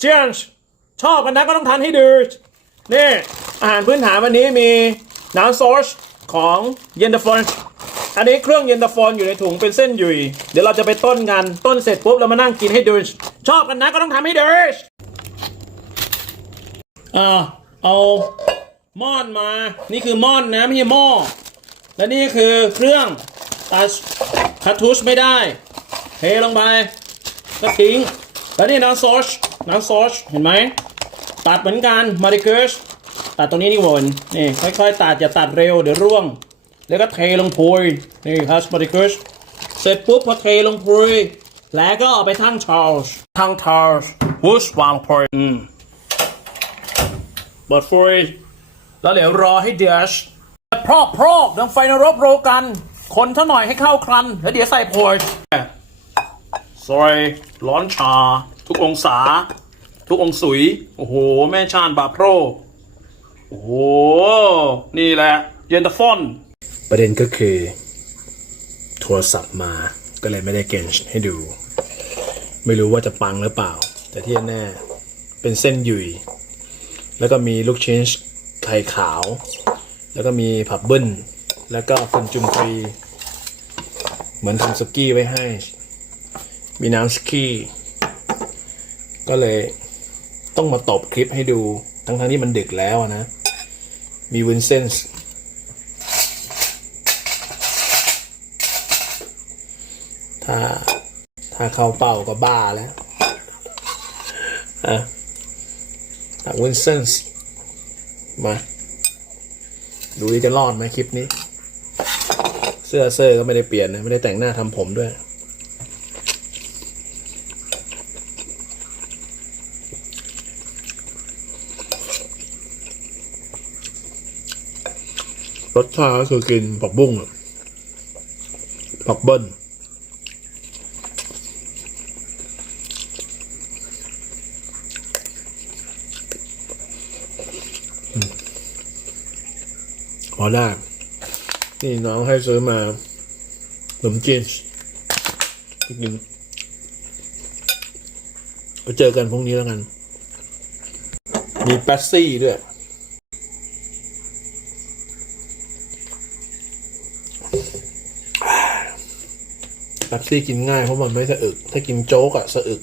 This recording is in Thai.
เจียนชอบกันนะก็ต้องทานให้ดูนี่ อาหารพื้นฐานวันนี้มีน้ำซอสของเย็นตาโฟนอันนี้เครื่องเย็นตาโฟนอยู่ในถุงเป็นเส้นหยุยเดี๋ยวเราจะไปต้นกันต้นเสร็จปุ๊บเรามานั่งกินให้ดูชอบกันนะก็ต้องทำให้ดูอ่าเอาหม้อนมา นี่คือหม้อนนะไม่ใช่หม้อ และนี่คือเครื่องตัดคัตทูชไม่ได้ เทลงไปก็ทิ้ง แล้วนี่น้ำซอส น้ำซอสเห็นไหม ตัดเหมือนกันมาริเกิสตัดตรงนี้นี่วนนี่ค่อยๆตัดอย่าตัดเร็วเดี๋ยวร่วง แล้วก็เทลงพุยนี่ครับมาริเกิสเสร็จปุ๊บพอเทลงพุยแล้วก็เอาไปทั้งชาร์ลส์ทั้งชาร์ลส์วูสวางพุยเปิดพุยแล้วเดี๋ยวรอให้เดือดพรอกพรอกดังไฟนรบโรกัน คนเท่าหน่อยให้เข้าครัน แล้วเดี๋ยวใส่พุยซอยร้อนชา ทุกองศา ทุกองสุยโอ้โห แม่ชาญบาโพรโอ้โห นี่แหละ เยนตาฟอน ประเด็นก็คือ โทรศัพท์มาก็เลยไม่ได้เกนให้ดู ไม่รู้ว่าจะปังหรือเปล่า แต่ที่แน่เป็นเส้นหยุย แล้วก็มีลูกชิ้นไข่ขาว แล้วก็มีผับเบิ้ลแล้วก็ฟันจุมปรีเหมือนทำสกี้ไว้ให้ มีน้ำสกี้ ก็เลยต้องมาตบคลิปให้ดูทั้งๆที่มันดึกแล้วนะ มีวินเซนส์ถ้าถ้าเข้าเป้าก็บ้าแล้วอะตักวินเซนส์มาดูดิจะรอดไหมคลิปนี้ เสื้อเสื้อก็ไม่ได้เปลี่ยนนะ ไม่ได้แต่งหน้าทำผมด้วย รสชาติก็คือกินผักบุ้งผักเบิ้ลพอได้นี่น้องให้ซื้อมาขนมจีนกินไปเจอกันพรุ่งนี้แล้วกัน มีแป๊ซี่ด้วย ป๊บซี่กินง่ายเพราะมันไม่สะอึก ถ้ากินโจ๊กอะสะอึก